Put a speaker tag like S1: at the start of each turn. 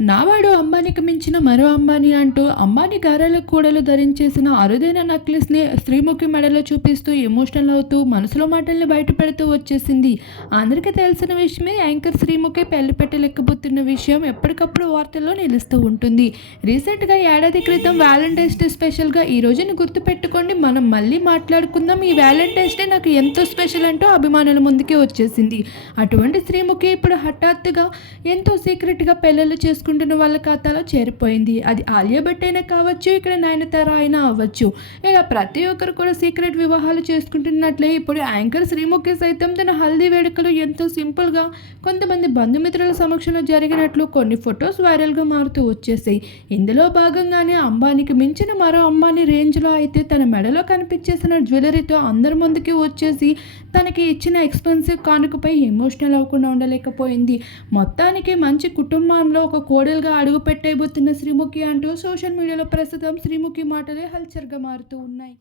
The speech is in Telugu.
S1: నావాడు అంబానీకి మించిన మరో అంబానీ అంటూ అంబానీ గారెల కూడలు ధరించేసిన అరుదైన నక్లెస్ని శ్రీముఖి మెడలో చూపిస్తూ ఎమోషనల్ అవుతూ మనసులో మాటల్ని బయట పెడుతూ వచ్చేసింది. అందరికీ తెలిసిన విషయమే యాంకర్ శ్రీముఖి పెళ్ళి పెట్టలేకపోతున్న విషయం ఎప్పటికప్పుడు వార్తల్లో నిలుస్తూ ఉంటుంది. రీసెంట్గా ఏడాది క్రితం వ్యాలంటైన్స్ డే స్పెషల్గా ఈ రోజుని గుర్తుపెట్టుకోండి. మనం మళ్ళీ మాట్లాడుకుందాం. ఈ వ్యాలంటైన్స్ డే నాకు ఎంతో స్పెషల్ అంటూ అభిమానుల ముందుకే వచ్చేసింది. అటువంటి శ్రీముఖి ఇప్పుడు హఠాత్తుగా ఎంతో సీక్రెట్గా పెళ్ళిళ్ళు తీసుకుంటున్న వాళ్ళ ఖాతాలో చేరిపోయింది. అది ఆలియా భట్ అయినా కావచ్చు ఇక్కడ నయనతార అయినా అవ్వచ్చు. ఇలా ప్రతి ఒక్కరు కూడా సీక్రెట్ వివాహాలు చేసుకుంటున్నట్లే. ఇప్పుడు యాంకర్ శ్రీముఖి సైతం తన హల్దీ వేడుకలు ఎంతో సింపుల్గా కొంతమంది బంధుమిత్రుల సమక్షంలో జరిగినట్లు కొన్ని ఫొటోస్ వైరల్గా మారుతూ వచ్చేసాయి. ఇందులో భాగంగానే అంబానీకి మించిన మరో అంబానీ రేంజ్లో అయితే తన మెడలో కనిపించేసిన జ్యువెలరీతో అందరి ముందుకి వచ్చేసి తనకి ఇచ్చిన ఎక్స్పెన్సివ్ కానుకపై ఎమోషనల్ అవ్వకుండా ఉండలేకపోయింది. మొత్తానికి మంచి కుటుంబంలో ఒక కోడలుగా అడుగుపెట్టేబోతున్న శ్రీముఖి అంటూ సోషల్ మీడియాలో ప్రస్తుతం శ్రీముఖి మాటలే హల్చర్గా మారుతూ ఉన్నాయి.